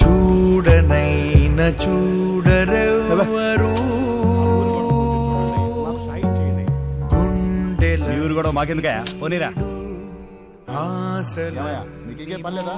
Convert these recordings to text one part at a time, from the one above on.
చూడనైన చూడరెవ్వరు గుండెల కూడా మాకెందుకా పోనీరా. ఆశల మీకు ఇంకేం పని లేదా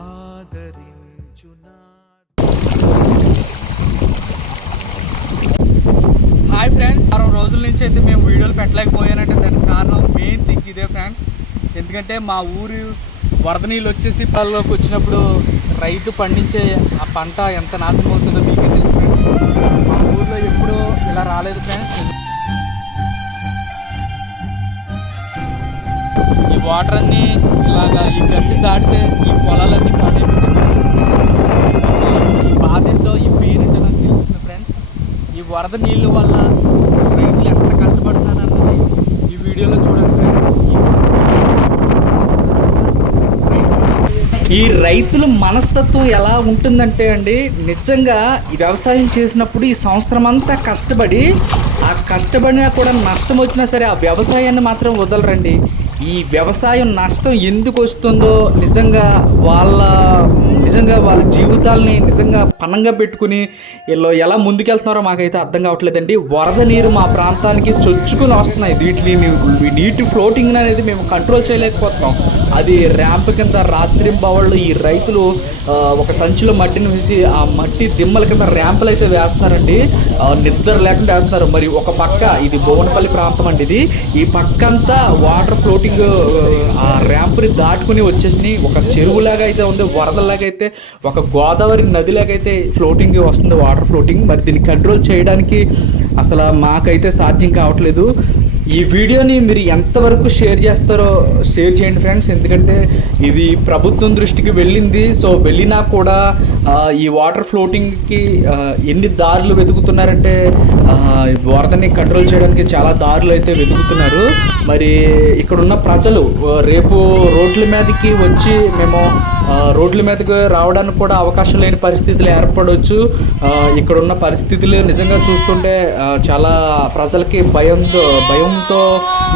ఆదరించునా హాయ్ ఫ్రెండ్స్. వారం రోజుల నుంచి అయితే మేము వీడియోలు పెట్టలేకపోయానంటే దానికి కారణం మెయిన్ థింగ్ ఇదే ఫ్రెండ్స్. ఎందుకంటే మా ఊరు వరద నీళ్ళు వచ్చేసి పొలాల్లోకి వచ్చినప్పుడు రైతు పండించే ఆ పంట ఎంత నాశనం అవుతుందో మీకే తెలుసు ఫ్రెండ్స్. మా ఊర్లో ఎప్పుడూ ఇలా రాలేదు ఫ్రెండ్స్. ఈ వాటర్ అన్నీ ఇలాగా ఈ గడ్డి దాటితే ఈ పొలాలన్నీ పాడైపోతుంది ఈ బాధ ఏంటో ఈ పెయిన్ ఏంటో నాకు తెలుస్తుంది ఫ్రెండ్స్. ఈ వరద నీళ్ళు వల్ల రైతులు ఎంత కష్టపడుతున్నారు అన్నది ఈ వీడియోలో చూడండి ఫ్రెండ్స్. ఈ రైతుల మనస్తత్వం ఎలా ఉంటుందంటే అండి నిజంగా ఈ వ్యవసాయం చేసినప్పుడు ఈ సంవత్సరం అంతా కష్టపడి ఆ కష్టపడినా కూడా నష్టం వచ్చినా సరే ఆ వ్యవసాయాన్ని మాత్రం వదలరండి. ఈ వ్యవసాయం నష్టం ఎందుకు వస్తుందో నిజంగా వాళ్ళ నిజంగా వాళ్ళ జీవితాల్ని నిజంగా పనంగా పెట్టుకుని వీళ్ళు ఎలా ముందుకెళ్తున్నారో మాకైతే అర్థం కావట్లేదండి. వరద నీరు మా ప్రాంతానికి చొచ్చుకుని వస్తున్నాయి. వీటిని నీటి ఫ్లోటింగ్ అనేది మేము కంట్రోల్ చేయలేకపోతున్నాం. అది ర్యాంప్ కింద వాళ్ళు ఈ రైతులు ఒక సంచిలో మట్టిని వేసి ఆ మట్టి దిమ్మల కింద ర్యాంపులు అయితే వేస్తున్నారండి నిద్ర లేకుండా వేస్తున్నారు. మరి ఒక పక్క ఇది భువనపల్లి ప్రాంతం అండి ఇది. ఈ పక్కంతా వాటర్ ఫ్లోటింగ్ ఆ ర్యాంపుని దాటుకుని వచ్చేసినాయి. ఒక చెరువులాగా అయితే ఉంది వరదలాగా అయితే ఒక గోదావరి నదిలాగా అయితే ఫ్లోటింగ్ వస్తుంది వాటర్ ఫ్లోటింగ్. మరి దీన్ని కంట్రోల్ చేయడానికి అసలు మాకైతే సాధ్యం కావట్లేదు. ఈ వీడియోని మీరు ఎంతవరకు షేర్ చేస్తారో షేర్ చేయండి ఫ్రెండ్స్. ఎందుకంటే ఇది ప్రభుత్వం దృష్టికి వెళ్ళింది. సో వెళ్ళినా కూడా ఈ వాటర్ ఫ్లోటింగ్కి ఎన్ని దారులు వెతుకుతున్నారంటే వరదని కంట్రోల్ చేయడానికి చాలా దారులు అయితే వెతుకుతున్నారు. మరి ఇక్కడ ఉన్న ప్రజలు రేపు రోడ్ల మీదకి వచ్చి మేము రోడ్ల మీదకి రావడానికి కూడా అవకాశం లేని పరిస్థితులు ఏర్పడవచ్చు ఇక్కడ ఉన్న పరిస్థితులు నిజంగా చూస్తుంటే చాలా ప్రజలకి భయంతో భయంతో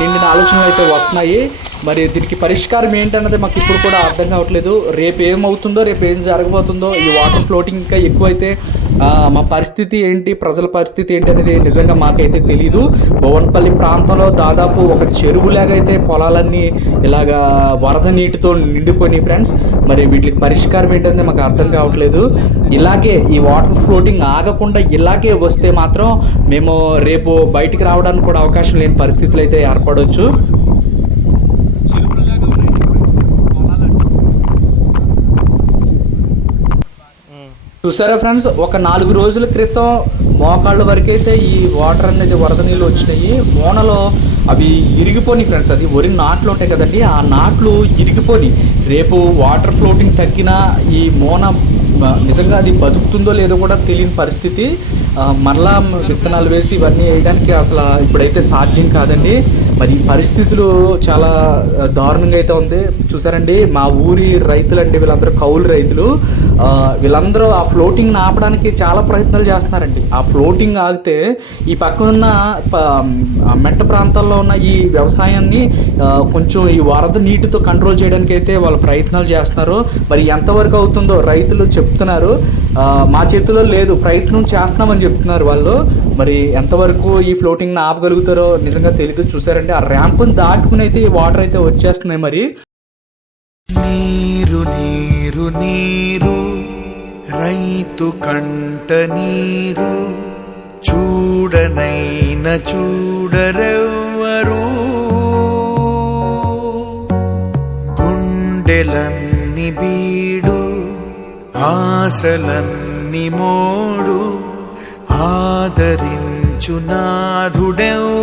నిండిన ఆలోచనలు అయితే వస్తున్నాయి. మరి దీనికి పరిష్కారం ఏంటన్నది మాకు ఇప్పుడు కూడా అర్థం కావట్లేదు. రేపు ఏమవుతుందో రేపు ఏం జరగబోతుందో ఈ వాటర్ ఫ్లోటింగ్ ఇంకా ఎక్కువైతే మా పరిస్థితి ఏంటి ప్రజల పరిస్థితి ఏంటి అనేది నిజంగా మాకైతే తెలియదు భువన్పల్లి ప్రాంతంలో దాదాపు ఒక చెరువులాగా అయితే పొలాలన్నీ ఇలాగా వరద నీటితో నిండిపోయినాయి ఫ్రెండ్స్. మరి వీటికి పరిష్కారం ఏంటనేది మాకు అర్థం కావట్లేదు. ఇలాగే ఈ వాటర్ ఫ్లోటింగ్ ఆగకుండా ఇలాగే వస్తే మాత్రం మేము రేపు బయటికి రావడానికి కూడా అవకాశం లేని పరిస్థితులు అయితే ఏర్పడవచ్చు చూసారా ఫ్రెండ్స్? ఒక నాలుగు రోజుల క్రితం మోకాళ్ళ వరకైతే ఈ వాటర్ అనేది వరద నీళ్ళు వచ్చినాయి. మోనలో అవి ఇరిగిపోయి ఫ్రెండ్స్ అది వరి నాట్లు ఉంటాయి కదండి ఆ నాట్లు ఇరిగిపోయి రేపు వాటర్ ఫ్లోటింగ్ తగ్గినా ఈ మోన నిజంగా అది బతుకుతుందో లేదో కూడా తెలియని పరిస్థితి. మరలా విత్తనాలు వేసి ఇవన్నీ వేయడానికి అసలు ఇప్పుడైతే సాధ్యం కాదండి. మరి పరిస్థితులు చాలా దారుణంగా అయితే ఉంది. చూసారండి మా ఊరి రైతులండి వీళ్ళందరూ కౌలు రైతులు. వీళ్ళందరూ ఆ ఫ్లోటింగ్ ఆపడానికి చాలా ప్రయత్నాలు చేస్తున్నారండి. ఆ ఫ్లోటింగ్ ఆగితే ఈ పక్కనున్న మెట్ట ప్రాంతాల్లో ఉన్న ఈ వ్యవసాయాన్ని కొంచెం ఈ వరద నీటితో కంట్రోల్ చేయడానికి అయితే వాళ్ళు ప్రయత్నాలు చేస్తున్నారు. మరి ఎంతవరకు అవుతుందో రైతులు చెప్తున్నారు. మా చేతిలో లేదు ప్రయత్నం చేస్తున్నామని చెప్తున్నారు వాళ్ళు. మరి ఎంతవరకు ఈ ఫ్లోటింగ్ ఆపగలుగుతారో నిజంగా తెలీదు. చూసారండి ఆ ర్యాంప్ని దాటుకుని అయితే ఈ వాటర్ అయితే వచ్చేస్తున్నాయి మరి. నీరు నీరు నీరు రైతు కంట నీరు చూడనైన చూడరెవ్వరు. గుండెలన్ని బీడు ఆశలన్ని మోడు ఆదరించు నాథుడెవ్వడు